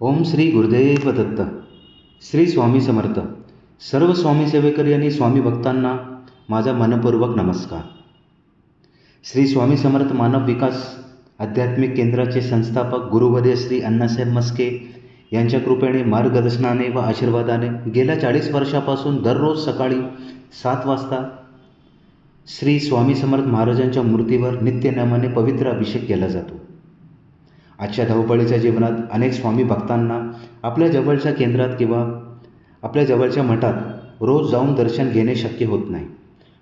ओम श्री गुरुदेव दत्त. श्री स्वामी समर्थ. सर्व स्वामी सेवेकरी आणि स्वामी भक्तांना माझा मनपूर्वक नमस्कार. श्री स्वामी समर्थ मानव विकास आध्यात्मिक केंद्राचे संस्थापक गुरुवर्य श्री अण्णासाहेब मस्के यांच्या कृपेने, मार्गदर्शनाने व आशीर्वादाने गेल्या 40 वर्षापासून दररोज सकाळी 7 वाजता श्री स्वामी समर्थ महाराजांच्या मूर्तीवर नित्यनेमाने पवित्र अभिषेक केला जातो. आजच्या धावपळीच्या जीवनात अनेक स्वामी भक्तांना आपल्या जवळच्या केंद्रात किंवा आपल्या जवळच्या मठात रोज जाऊन दर्शन घेणे शक्य होत नाही.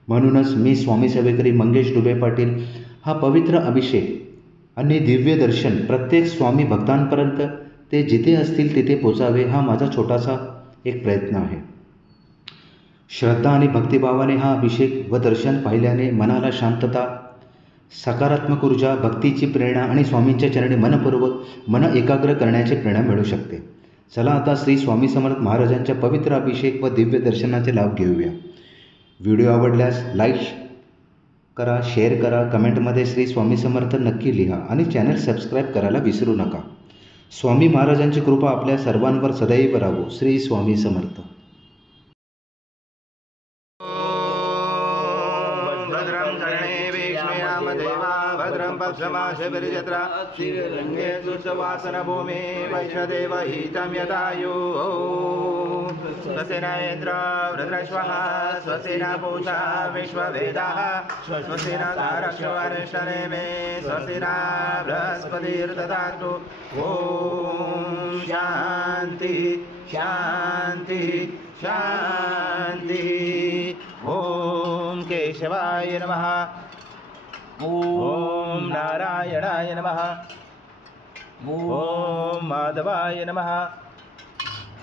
म्हणूनच मी स्वामी सेवेकरी मंगेश डुबे पाटील हा पवित्र अभिषेक आणि दिव्य दर्शन प्रत्येक स्वामी भक्तांपर्यंत ते जिथे असतील तिथे पोचावे हा माझा छोटासा एक प्रयत्न आहे. श्रद्धा आणि भक्तिभावाने हा अभिषेक व दर्शन पाहिल्याने मनाला शांतता, सकारात्मक ऊर्जा, भक्तीची प्रेरणा आणि स्वामींच्या चरणी मन एकाग्र करण्याची प्रेरणा मिळू शकते. चला आता श्री स्वामी समर्थ महाराजांच्या पवित्र अभिषेक व दिव्य दर्शनाचे लाभ घेऊया. व्हिडिओ आवडल्यास लाईक करा, शेअर करा, कमेंटमध्ये श्री स्वामी समर्थ नक्की लिहा आणि चॅनल सबस्क्राईब करायला विसरू नका. स्वामी महाराजांची कृपा आपल्या सर्वांवर सदैव राहो. श्री स्वामी समर्थ. भद्रं पक्षमाशबलिजत्रा श्रीरङ्गे सुवासनभूमे वैष्णदेव हितं यदायुः. स्वस्ति इन्द्र वृत्रश्वः, स्वस्ति नः पूषा विश्ववेदाः, स्वस्ति नः तारक्षवर्षणे मे, स्वस्ति नः बृहस्पतिर्ददातु. ॐ शान्ति शान्ति शान्ति. ॐ केशवाय नमः. ओम नारायणाय नमः. ओम माधवाय नमः.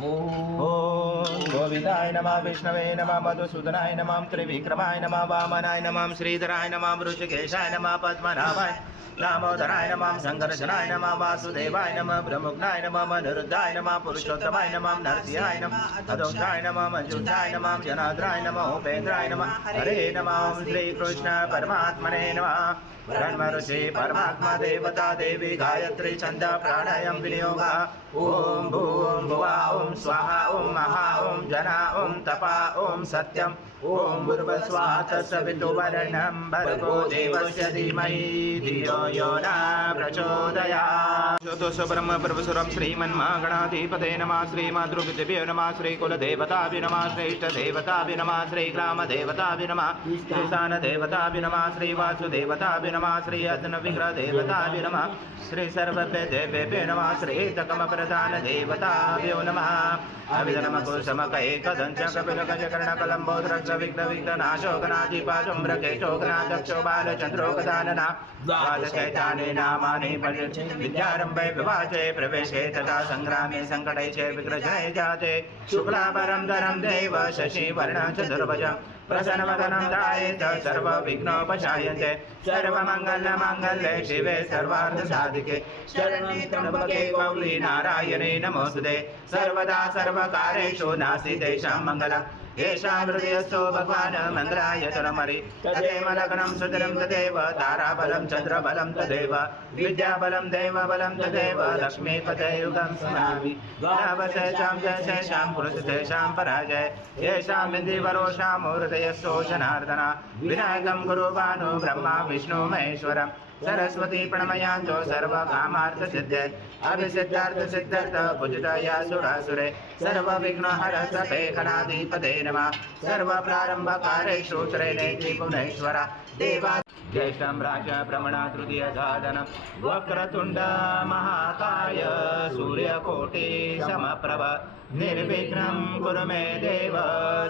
ओम गोविंदाय नमः. विष्णवे नमः. मधुसूदनाय नमः. त्रिविक्रमाय नमः. वामनाय नमः. श्रीधराय नमः. ऋषिकेशाय नमः. पद्मनाभाय दामोदराय नमः. संकर्षणाय नमः. वासुदेवाय नमः. ब्रह्मज्ञाय नमः. मनुरुद्धाय नमः. पुरुषोत्तमाय नमः. नरसिंहाय नमः. अदोक्षाय नमः. मंजूषाय नमः. जनार्दनाय नमः. उपेन्द्राय नमः. हरे नमः. श्री कृष्ण परमात्मने नमः. ब्रह्म ऋषि परमात्मा देवता देवी गायत्री छंद प्राणायाम विनियोग. ओम भूम भुवा ओम स्वाहा ओम महा ओम जना ओम तपा ओम सत्यम ओम भूर्भुवस्वाहा तत्सवितुर्वरेण्यं भर्गो देवस्य धीमहि धियो यो न प्रचोदयात्. ज्योतिष ब्रह्म परमेश्वरं श्रीमन्महागणाधिपतये नमः. श्रीमातृपितृभ्यो नमः. श्रीकुलदेवताभ्यो नमः. श्रेष्ठदेवताभ्यो नमः. श्रीग्रामदेवताभ्यो नमः. श्रीशानदेवताभ्यो नमः. श्रीवासुदेवताभ्यो नमः. श्री अग्निविग्रहदेवताभ्यो नमः. श्री सर्वदेवेभ्यो नमः. श्रीतकमप्रधान देवताभ्यो नमः. अभिधनमकुशमकैकदञ्च कपिलगजकर्णकलम्बोद्रक्ष विघ्नविघ्नाशोकनाधिपाशुम्रकेशोकनादक्षो बालचन्द्रोकदानना द्वादशैतानि नामानि पठ्यन्ते. विद्यारम्भे विवाचे प्रवेशे तथा सङ्ग्रामे सङ्कटे च विग्रहणे जाते. शुक्लाभरं धरं देव शशिवर्णं चतुर्भुजं प्रसन्नवदनं ध्यायेत् सर्वविघ्नोपशायन्ते. सर्वमङ्गलमाङ्गल्ये शिवे सर्वार्थसाधिके शरण्ये त्र्यम्बके गौरी नारायणे नमोस्तुते. सर्वदा सर्वकार्येषु नास्ति तेषां मङ्गलम्. येषां हृदयस्थो भगवान् मङ्गलाय तनमरि. तदेव लग्नं सुदरं तदेव ताराबलं चन्द्रबलं तदेव विद्याबलं देवबलं तदेव लक्ष्मीपते युगं स्मरामि. द्वावशेषां जयशेषां पुरुषेषां पराजय. येषां विधिवरोषां हृदयस्थो जनार्दन. विनायकं गुरुभानु ब्रह्मा विष्णु महेश्वरम्. सरस्वती प्रणमयान्तो सर्वकामार्थसिद्धे. अभिसिद्धार्थसिद्ध्यर्थ पूजितया सुरासुरे. सर्वविघ्नहरसपेखनाधिपते नमः. सर्वप्रारम्भकारेषु त्रिनेति भुवनेश्वर देवा. ज्येष्ठं राजा भ्रमणा तृतीयसाधनं. वक्रतुण्ड महाकाय सूर्यकोटि समप्रभ. निर्विघ्नं कुरु मे देव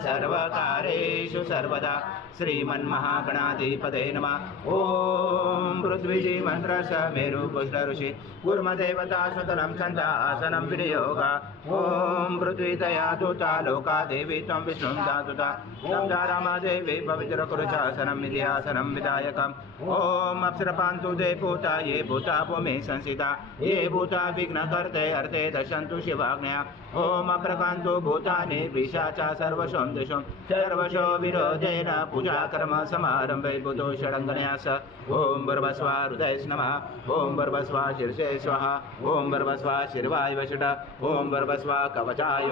सर्वकार्येषु सर्वदा. श्रीमन्महागणाधिपते नमः. ओम पृथ्वीजी मंत्रस मेरु पुष्ट ऋषि कूर्मदेवता सुतनं छन्द आसनं विनियोग. ओम पृथ्वीतया दूता लोका देवी त्वं विष्णुं दातुता. रमा देवी पवित्र कुरुचासनं विद्यासनं विधायकम्. ओम अप्सरपान्तु दे भूता ये भूता भूमि संसिता. ये भूता विघ्नकर्ते अर्थे दशन्तु शिवाज्ञया. ओम प्रकांतो भूतानि पिशाचा सर्वशों दिशों सर्वशो विरोधेन पूजा कर्म समारंभे बुधो षडंगन्यास ओम भर्भस्वा हृदय नमः ओम भर्भस्वा शीर्षे स्वाहा ओम भर्भस्वा शिरवाय वषड ओम भर्भस्वा कवचाय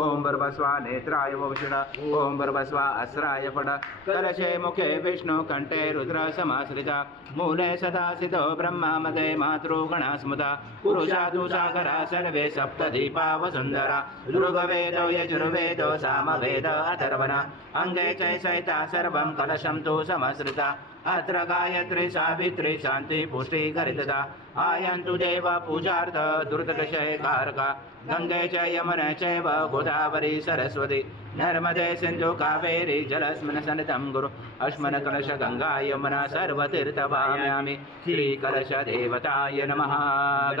ओम भर्भस्वा नेत्राय वषड ओम भर्भस्वा अस्राय फड कलशे मुखे विष्णु कंठे रुद्र समाश्रिता मूले सदा सितो ब्रह्मा मदे मातृगणा स्मृता पुरुषा तु सागरा सर्वे सप्तदीपा वसुंधरा ऋग्वेदो यजुर्वेदो सामवेद अथर्वणा अंगे चैसैता सर्वं कलशं तु समाश्रिता अत्र गायत्री सावित्री शांति पुष्टि करितदा आयन्तु देव पूजार्थ दुर्दशय कारका गंगे च यमुने चैव गोदावरी सरस्वती नर्मदे सिंधु कावेरी जलस्मिन् सन्निधं गुरु अस्मन् कलश गंगा यमुना सर्वतीर्थभाम्यामि श्रीकलश देवताय नमः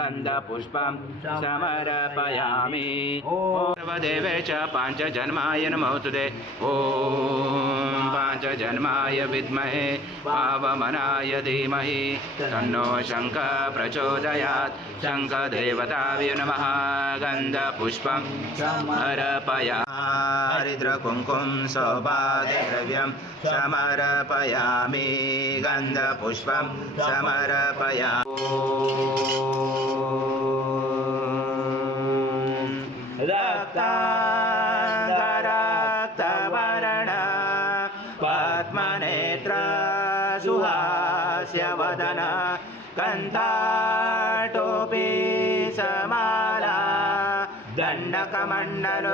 गन्धपुष्पं समर्पयामि सर्वदेवे च पाञ्चजन्माय नमो तुते ॐ पाञ्चजन्माय विद्महे पावमनाय धीमहि तन्नो शङ्खः प्रचोदयात् शङ्खदेवताय नमः गन्धपुष्पं समर्पयामि हरिद्रकुङ्कुम सौभाग्यद्रव्यं समर्पयामि गन्धपुष्पं समर्पयामि रक्ताङ्गरक्तवर्ण पद्मनेत्र सुहास्य वदन कन्थाटोपी समाला दण्डकमण्डलोदर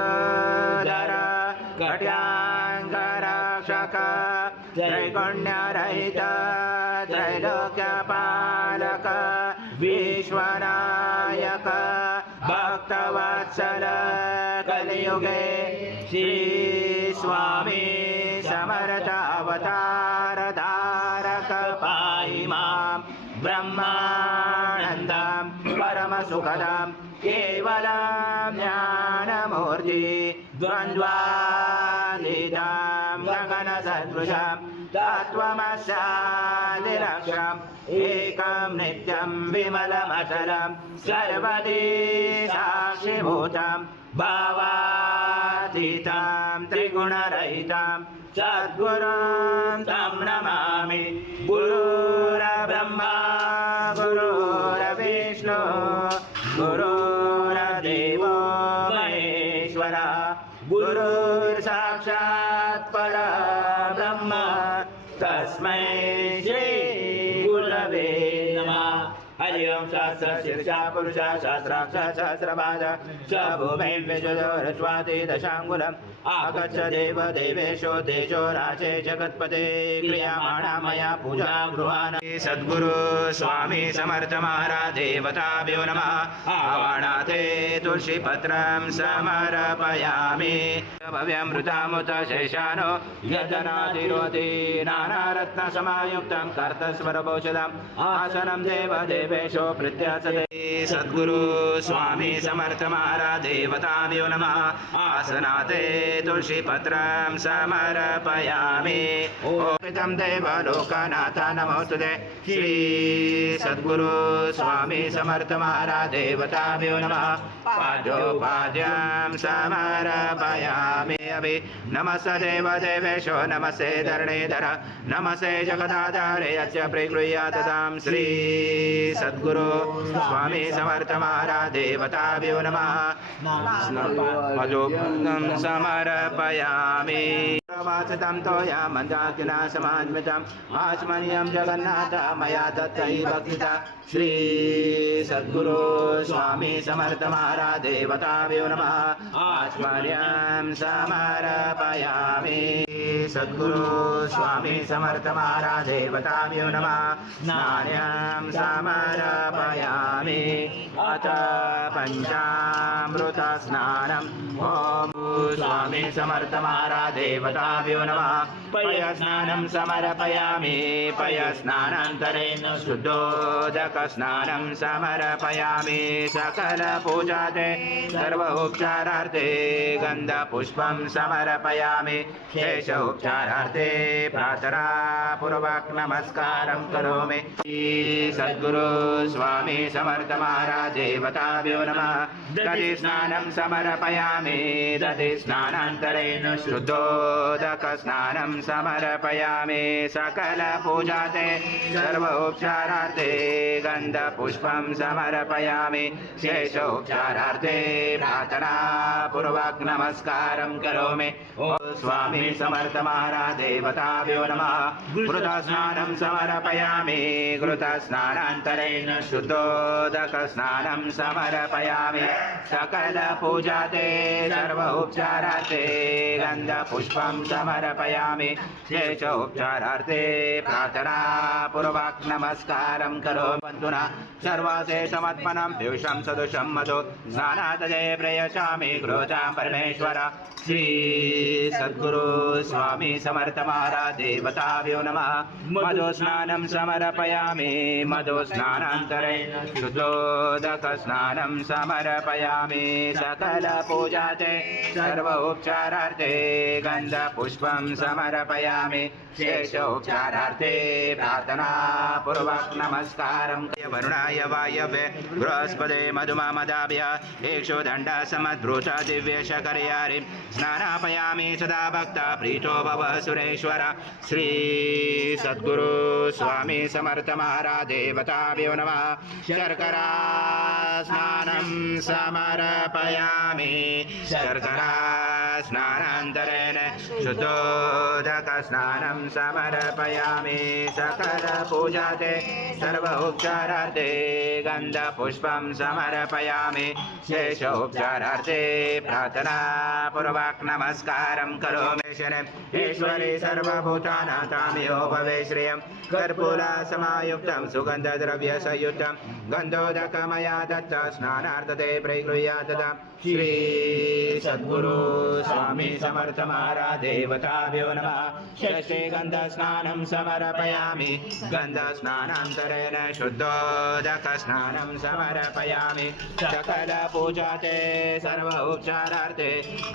कट्याङ्गरक्षक त्रैगुण्यरहित त्रैलोक्यपालक विश्वनायक भक्तवत्सल कलियुगे श्री स्वामी समर्थ अवतार धारक पाहि मां ब्रह्मानन्दं परमसुखदं केवलं ज्ञानमूर्ति द्वन्द्वातीतं गगनसदृशं तत्त्वमस्यादिलक्ष्यम् एकं नित्यं विमलमचलं सर्वदी साक्षिभूतं भावातीतं त्रिगुणरहितं सद्गुरुं तं नमामि गुरुर्ब्रह्मा गुरुर्विष्णु गुरुर्देवो महेश्वरः गुरुर्साक्षात् परब्रह्म तस्मै श्री गुरवे नमः हरि ओम सहस्र शीर्षा पुरुषा सहस्राक्ष सहस्रपाद स भूमिं विजुदोरस्वाति दशाङ्गुलम् आगच्छ देव देवेशो तेजो राजे जगत्पते क्रियमाणा मया पूजा गृहाण सद्गुरु स्वामी समर्थ महाराज देवताभ्यो नमः आवाहनाते तुलसीपत्रं समर्पयामि भव्यमृतामुत शेषानो यजनातिरोति नानारत्नसमायुक्तं कर्तस्वरभूषितम् आसनं देवेशो प्रत्यासते सद्गुरु स्वामी समर्थ महाराज देवताभ्यो नमः आसनाते तुलसीपत्रं समर्पयामि ओम देवलोकनाथ नमोस्तुते श्री सद्गुरु स्वामी समर्थ महाराज देवताभ्यो नमः पादोपाद्यं समर्पयामि अभि नमस्ते देवेशो नमस्ते धरणीधर नमस्ते जगदाधारे यस्य प्रगृह्याततां श्री सद्गुरु स्वामी समर्थ महाराज देवताभ्यो नमः पादोपाद्यं समर्पयामि वाचतं तोया मन्दाकिना समान्वितम् आस्मन्यं जगन्नाथ मया तत्त्वयि भक्तिता श्री सद्गुरु स्वामी समर्थ महाराज देवताभ्यो नमः आस्मन्यं समर्पयामि सद्गुरु स्वामी समर्थ महाराज देवताभ्यो नमः नान्यं समर्पयामि अथ पञ्चामृत स्नानम् ॐ स्वामी समर्थ महाराज देवताभ्यो नमः पयस्नानं समर्पयामि पयस्नानान्तरेण शुद्धोदकस्नानं समर्पयामि सकलपूजाते सर्वोपचारार्थे गन्धपुष्पं समर्पयामि शेषोपचारार्थे प्रार्थनापूर्वक नमस्कारं करोमि सद्गुरु स्वामी समर्थ महाराज देवताभ्यो नमः दधिस्नानं समर्पयामि दधिस्नानान्तरेण शुद्धोदकस्नानं समर्पयामि सकलपूजाते सर्वोपचारार्थे गन्धपुष्पं समर्पयामि शेषोपचारार्थे प्रार्थनापूर्वक नमस्कारं करोमि ॐ स्वामी समर्थ महाराज देवताभ्यो नमः घृतस्नानं समर्पयामि घृतस्नानान्तरेण शुद्धोदकस्नानं समर्पयामि सकलपूजाते सर्वोपचारार्थे गन्धपुष्पं समर्पयामि शेषोपचारार्थे प्रार्थनापूर्वक नमस्कारं करोमि बन्धुना सर्वासे समर्पणं द्युषं सदुषं मधु स्नानातये प्रयच्छामि क्रोधां परमेश्वर श्री सद्गुरु स्वामी समर्थ महाराज देवताभ्यो नमः मधुस्नानं समर्पयामि मधुस्नानान्तरेण शुद्धोदकस्नानं समर्पयामि सकलपूजाते सर्वोपचारार्थे गन्धपुष्पं समर्पयामि शेषोपचारार्थे प्रार्थनापूर्वक नमस्कारं वरुणाय वायवे बृहस्पते मधुमामदाभ्य इक्षुदण्ड समद्भृत दिव्यशकर्यारि स्नानापयामि सदा भक्ता प्रीतो भव सुरेश्वर श्री सद्गुरु स्वामी समर्थ महाराज देवताभ्यो नमः शर्करा स्नानं समर्पयामि शर्करा स्नानान्तरेण शुद्धोदकस्नानं समर्पयामि सकलपूजाते सर्वोपचारार्थे गन्धपुष्पं समर्पयामि शेषोपचारार्थे प्रार्थनापूर्वक नमस्कारं करोमि ईश्वरे सर्वभूतानां तामेव भवे श्रियं कर्पूरसमायुक्तं सुगन्धद्रव्यसंयुक्तं गन्धोदकमया दत्त स्नानार्थते प्रगृह्यात् तदा श्री सद्गुरु स्वामी समर्थ महाराज देवताभ्यो नमः षष्ठे गन्धस्नानं समर्पयामि गन्धस्नानान्तरेण शुद्धोदकस्नानं समर्पयामि सकलपूजाते सर्वोपचारार्थे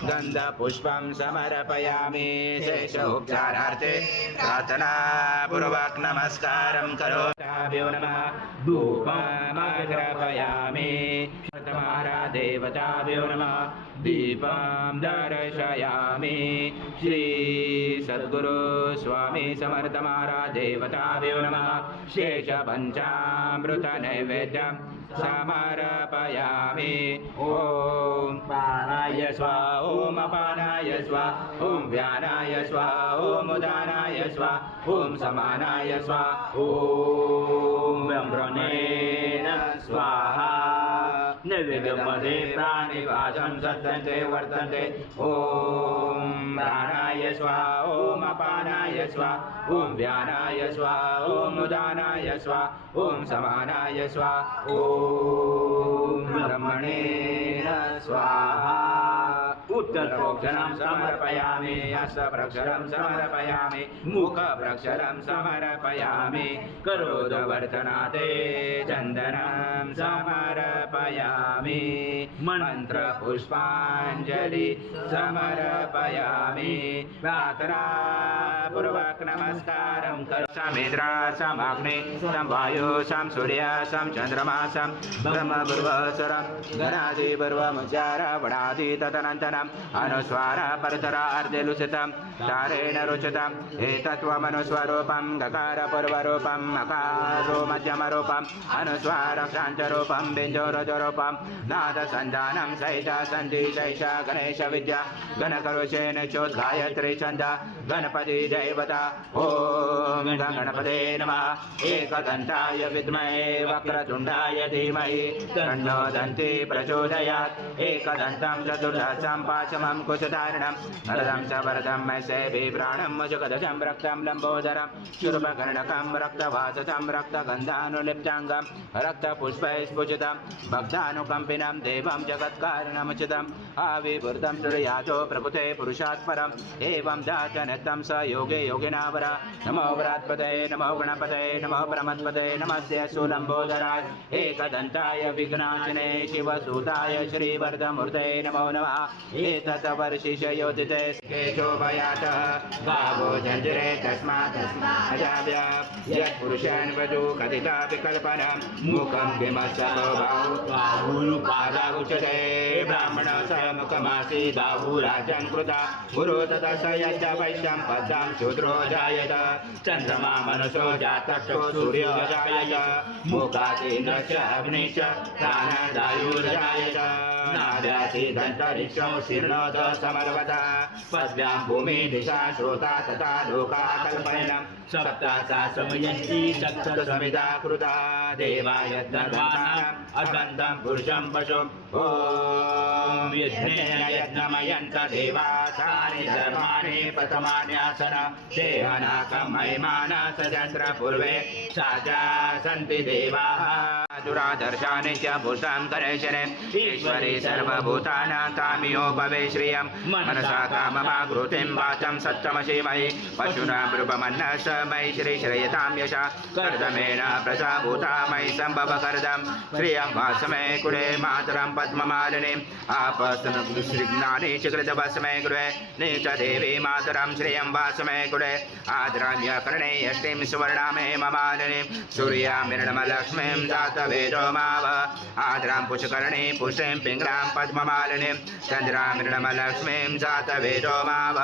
गन्धपुष्पं समर्पयामि शेषोपचारार्थे प्रार्थनापूर्वक नमस्कारं करोमि नमः धूपमग्रपयामि महाराज देवताभ्यो नमः दीपं दर्शयामि श्री सद्गुरु स्वामी समर्थ महाराज देवताभ्यो नमः शेषपञ्चामृत नैवेद्यं समर्पयामि ॐ प्राणाय स्वाहा ॐ अपानाय स्वाहा ॐ व्यानाय स्वाहा ॐ उदानाय स्वाहा ॐ समानाय स्वाहा ॐ ब्रह्मणेन स्वाहा नैवेद्यमध्ये प्राणिवाचं सत्तन्ते वर्तन्ते ॐ प्राणाय स्वाहा ॐ अपानाय स्वाहा ॐ व्यानाय स्वाहा ॐ उदानाय स्वाहा ॐ समानाय स्वाहा ॐ ब्रह्मणेन स्वाहा उत्तरप्रोक्षणं समर्पयामि हस्तप्रक्षरं समर्पयामि मुखप्रक्षरं समर्पयामि करोदवर्तनाते चन्दनं समर्पयामि मन्त्रपुष्पाञ्जलि समर्पयामि प्रार्थनापूर्वक नमस्कारं समिद्रा समाग्नि संवायु सं सूर्य सं चन्द्रमा सं ब्रह्मपूर्वसरं गणादिपूर्वमुच्चार वणादि तदनन्तरम् अनुस्वार परतरा अर्धेलुचितं तारेण रुचितम् एतत्त्वमनुस्वरूपं गकारपूर्वरूपम् अकारो मध्यमरूपम् अनुस्वार शान्तरूपं बिन्दुरजरूपं नादसन्धानं सहिता सन्धि सहिता गणेशविद्या गणकरुषेण चोद्गायत्री छन्द गणपति देवता ॐ गणपते नमः एकदन्ताय विद्महे वक्रतुण्डाय धीमहि तन्नो दन्ति प्रचोदयात् एकदन्तं चतुर्दशं पाशमं कुशधारणं नरदं च वरदं मैसेभि प्राणं मुजुगदजं रक्तं लम्बोदरं शूर्पकर्णकं रक्तवासतं रक्तगन्धानुलिप्ताङ्गं रक्तपुष्पैः स्फुजितं भक्तानुकम्पिनं देवं एवं जगत्कारणमचितम् आविर्भूतं श्रेयाजो प्रकृते पुरुषात् परम् एवं जातनतं स योगे योगिनावर नमो वरात्पते नमो गणपते नमो परमत्पते नमस्ते सुलम्बोदराय एकदन्ताय विघ्नाशने शिवसूताय श्रीवरदमूर्ते नमो नमः एतत् वर्षिषयोदिते केशोभयात् गावो झञ्झरे तस्मात् अजाव्य यत्पुरुषान् वधू कथिता विकल्पना मुखं किमस्य बाहुरुपादावुच्यते ब्राह्मणस्य मुखमासी बाहुराजं कृता गुरु तथा स यज्ञ वैश्यं पद्मां शूद्रो जायत चन्द्रमा मनसो जातक्षो सूर्यो जायत मुखातीन्द्रस्य अग्निश्च प्राणदायुर्जायत नाद्यासीदन्तरिक्षं शीर्णोद समर्वत पद्भ्यां भूमि दिशा श्रोता तथा लोका कल्पयनं सप्तासा समयन्ति सप्तसमिता कृता देवाय धर्माणाम् अगन्धं पुरुषं पशुम् ॐ यज्ञेन यज्ञमयन्त देवासानि धर्माणि प्रथमान्यासन देहनाकं महिमान सजस्र पूर्वे साजा सन्ति देवाः दुरादर्शानि च भूतां करेशने ईश्वरी सर्वभूतानां तामियोपवे श्रियं मनसा काममाकृतिं वाचं सत्तमशीमयि पशुना मृगमन्नस मयि श्रीश्रयतां यशा कर्दमेन प्रजाभूता मयि सम्भव कर्दं श्रियं वासमे कुले मातरं पद्ममालिनीम् आपस्तनश्रिग्नानि च कृतवस्मे गृहे नीच देवी मातरं श्रियं वासमे कुले आद्राम्य कर्णे अष्टिं सुवर्णामे ममालिनीं सूर्यामिर्णमलक्ष्मीं जातवेदो माव आद्रां पुष्कर्णे पुष्टिं पिङ्गलां पद्ममालिनीं चन्द्रामिर्णमलक्ष्मीं जातवेदो माव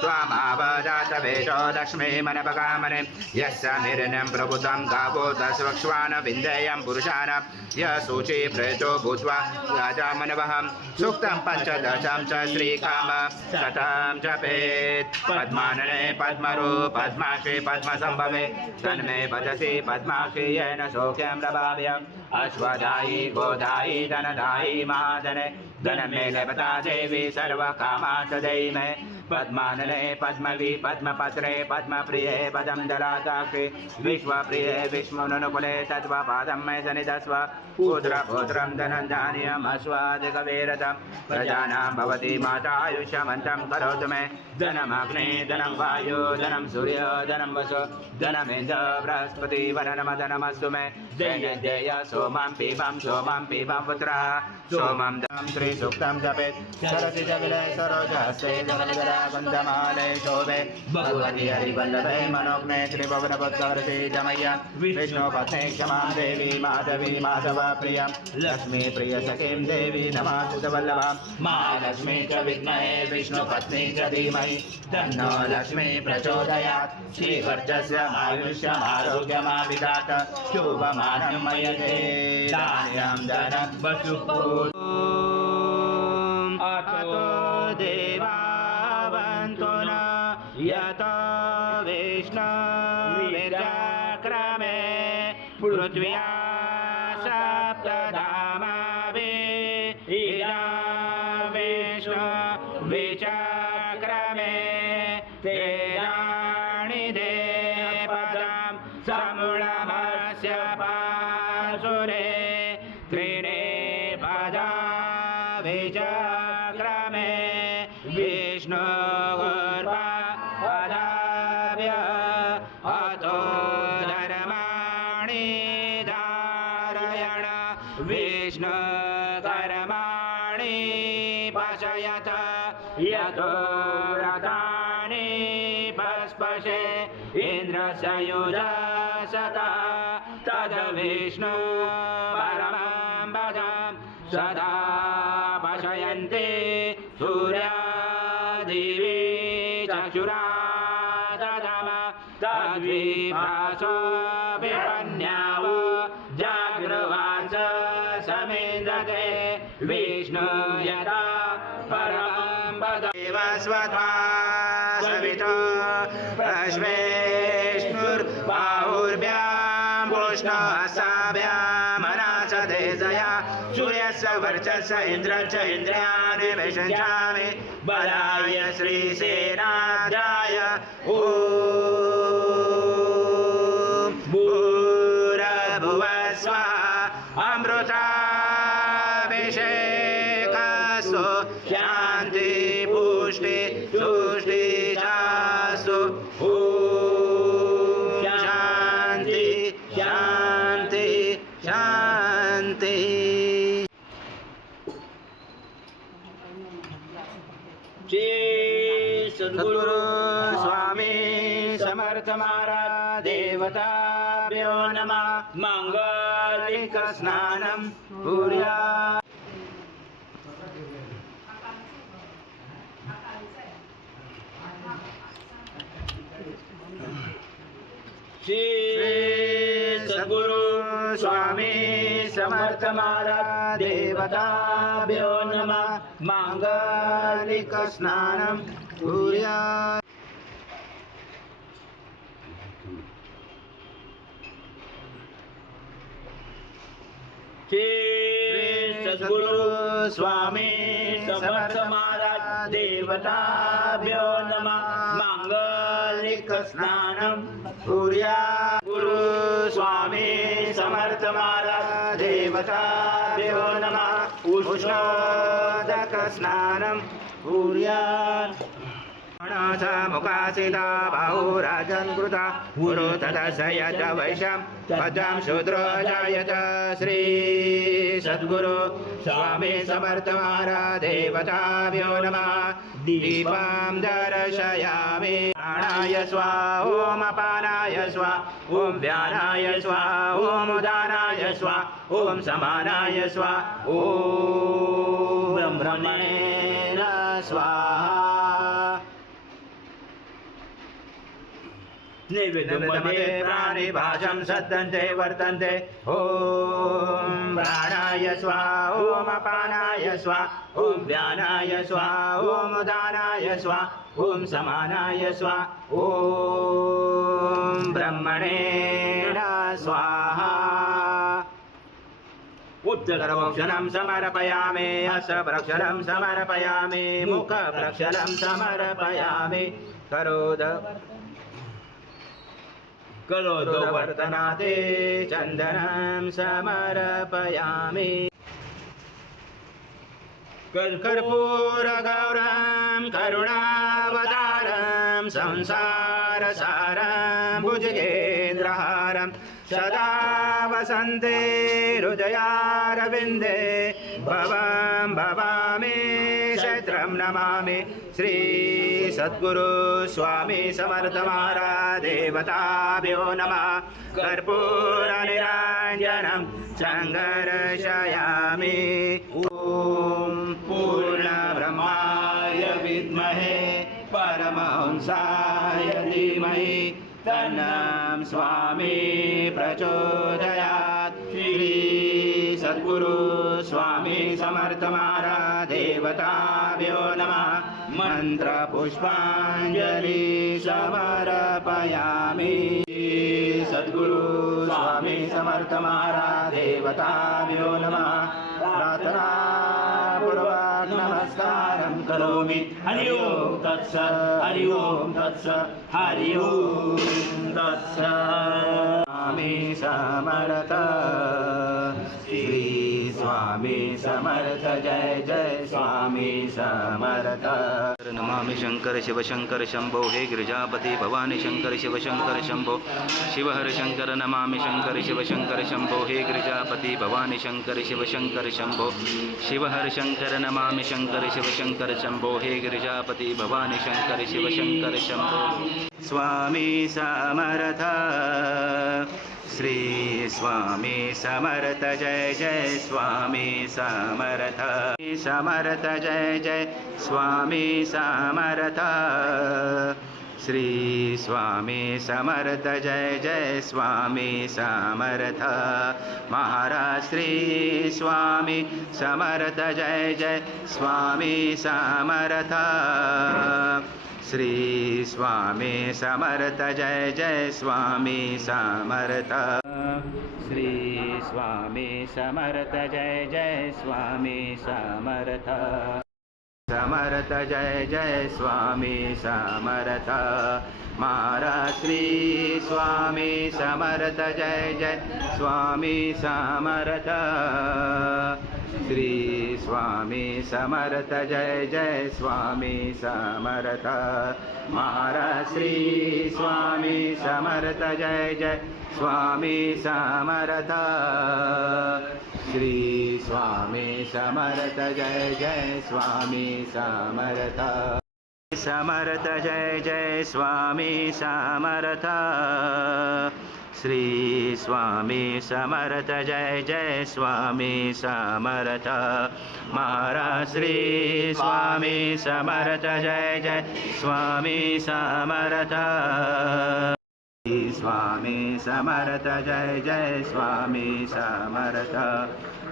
त्वामाव जातवेदो लक्ष्मीमनपकामने यस्य मिर्नं प्रभुतं गावो दशवक्ष्वान् विन्देयं पुरुषान् य सूची प्रेतो भूत्वा राजामनवहं सूक्तं पञ्चदशं च श्रीकाम शतं जपेत् पद्मानने पद्मरू पद्माक्षी पद्मसम्भवे तन्मे भजसि पद्माक्षी येन सौख्यं लभाव्यम् अश्वदायी गोदायी धनदायी महाधने धनमे लभता देवी सर्वकामात् देहि मे पद्मानने पद्मवी पद्मपत्रे पद्मप्रिये पदं दलाताक्षि विश्वप्रिये विष्णुनुकुले तत्त्वपादं मे सनिधस्व पुत्रपुत्रं धनं धान्यम् अश्वादिकवीरतं प्रजानां भवति माता आयुष्यमन्तं करोतु मे धनमग्ने धनं वायु धनं सूर्य धनं वसु धनमेन्द्र बृहस्पति वरनमधनमस्तु मे दैन्यदेय सोमं पीबं पुत्रः सोमं दं श्रीसूक्तं जपेत् सरसि जविले सरोजहस्ते धनविदरा वन्दमाले शोभे भगवति हरिवल्लभे मनोज्ञे त्रिभुवनवत्सरसि जमय्य विष्णुपत्नी क्षमां देवी माधवी माधव प्रियं लक्ष्मी प्रियसखीं देवी नमास्तुतवल्लभां महालक्ष्मी च विद्महे विष्णुपत्नी च धीमहि तन्नो लक्ष्मी प्रचोदयात् श्रीवर्चस्य आयुष्यमारोग्यमाविदात शुभमानमयते धान्यं धनं वसु अतो देवावन्तो न यतो विष्णुविचक्रमे पृथ्व्या सप्तधामावे इदा विष्णु विचक्रमे तेनानि दे पदं समूढमस्य पाशुरे त्रीणि पदा विचक्रमे विष्णुर्पदाभ्य अतो धर्माणि धारयण विष्णुकर्माणि पशयत यतो रथानि पस्पशे इन्द्रस्य युजसता तद् विष्णु परमं पदं सदा पशयन्ति सूर्यादिवि चक्षुरा ददम तद्विभासो विपन्याव जागृवाच समेन्द्रते विष्णु यदा परमं पदमेव स्वधा सवितो प्रश्वेष्णुर्बाहुर्भ्यां पुष्णहस्ताभ्यामनाच तेजया सूर्यस्य वर्चस्य इन्द्रश्च इन्द्रियाणि विषञ्चामि बलाय श्रीसेनाध्याय ॐ भूर्भुवः स्वः अमृताभिषेकम् शासो शांति पुष्टि तुष्टि शासो ओम शांति शांति शांति। श्री सद्गुरु स्वामी समर्थ महाराज देवताभ्यो नमः। मांगलिक स्नानं कुर्यात्। श्री सद्गुरु स्वामी समर्थ महाराज देवताभ्यो नमः। मांगलिक स्नानं कुर्यात्। श्री सद्गुरु स्वामी समर्थ महाराज देवताभ्यो नमः। मांगलिक स्नानं कुर्यात्। गुरु स्वामी समर्थ महाराज देवताभ्यो नमः। उष्णोदक स्नानं कुर्यात्। मुखासिता बाहुराजन् कृता गुरु तदसयत वैशं पदं शूद्रो जायत। श्री सद्गुरु स्वामी समर्थ महाराज देवताभ्यो नमः। दीपं दर्शयामि। प्राणाय स्वाहा ओम अपानाय स्वाहा ओम व्यानाय स्वाहा ओम उदानाय स्वाहा ओम समानाय स्वाहा ओम ब्रह्मणे स्वाहा। नैवेद्यमध्ये प्राणिभाजं सद्यन्ते वर्तन्ते। ॐ प्राणाय स्वाहा ॐ अपानाय स्वाहा ॐ व्यानाय स्वाहा ॐ उदानाय स्वाहा ॐ समानाय स्वाहा ॐ ब्रह्मणे स्वाहा। उत्तरभक्षणं समर्पयामि। हस्तप्रक्षालं समर्पयामि। मुखप्रक्षालं समर्पयामि। करोदवर्तनाते चन्दनं समर्पयामि। कर्पूरगौरं करुणावतारं संसारसारं भुजगेन्द्रहारं सदा वसन्ते हृदयारविन्दे भवं भवामि शत्रं नमामि। श्री सद्गुरु स्वामी समर्थ महाराज देवताभ्यो नमः। कर्पूरनिराञ्जनं सङ्गर्शयामि। ॐ पूर्णब्रह्माय विद्महे परमहंसाय धीमहि तन्नं स्वामी प्रचोदयात्। श्री सद्गुरु स्वामी समर्थ महाराज देवताभ्यो नमः। मंत्रपुष्पाञ्जलि समर्पयामि। सद्गुरु स्वामी समर्थ महाराज देवताभ्यो नमः। प्रार्थनापूर्वक नमस्कारं करोमि। हरि ओम तत्सत् हरि ओम तत्सत् हरि ओम तत्सत्। स्वामी समर्थ श्री स्वामी समर्थ जय जय स्वामी समर्थ। नमामि शंकर शिव शंकर शंभो हे गिरिजापति भवानी शंकर शिव शंकर शंभो शिव हर शंकर। नमामि शंकर शिव शंकर शंभो हे गिरिजापति भवानी शंकर शिव शंकर शंभो शिव हर शंकर। नमामि शंकर शिव शंकर शंभो हे गिरिजापति भवानी शंकर शिव शंकर शंभो। स्वामी समर्थ श्री स्वामी समर्थ जय जय स्वामी समर्थ। समर्थ जय जय स्वामी समर्थ। श्री स्वामी समर्थ जय जय स्वामी समर्थ। महाराज श्री स्वामी समर्थ जय जय स्वामी समर्थ। श्री स्वामी समर्थ जय जय स्वामी समर्थ। श्री स्वामी समर्थ जय जय स्वामी समर्थ। समर्थ जय जय स्वामी समर्थ। महाराज श्री स्वामी समर्थ जय जय स्वामी समर्थ। श्री स्वामी समर्थ जय जय स्वामी समर्थ महाराज श्री स्वामी समर्थ जय जय स्वामी समर्थ श्री स्वामी समर्थ जय जय स्वामी समर्थ समर्थ जय जय स्वामी समर्थ श्री स्वामी समर्थ जय जय स्वामी समर्थ महाराज श्री स्वामी समर्थ जय जय स्वामी समर्थ श्री स्वामी समर्थ जय जय स्वामी समर्थ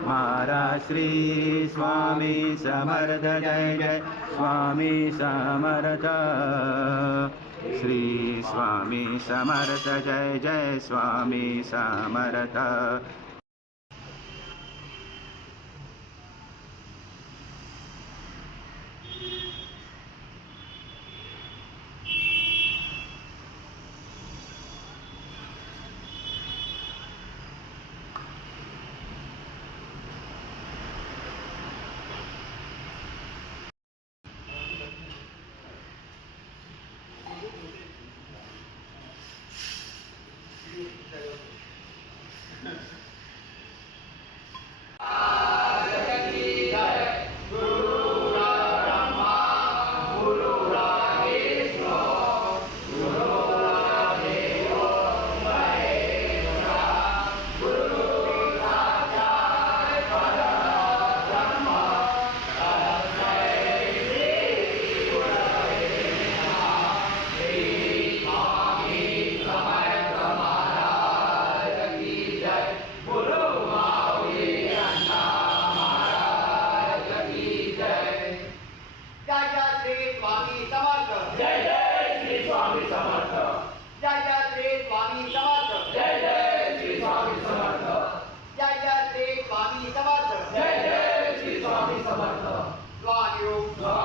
महाराज श्री स्वामी समर्थ जय जय स्वामी समर्थ श्री स्वामी समर्थ जय जय स्वामी समर्थ स्वामी समर्थ.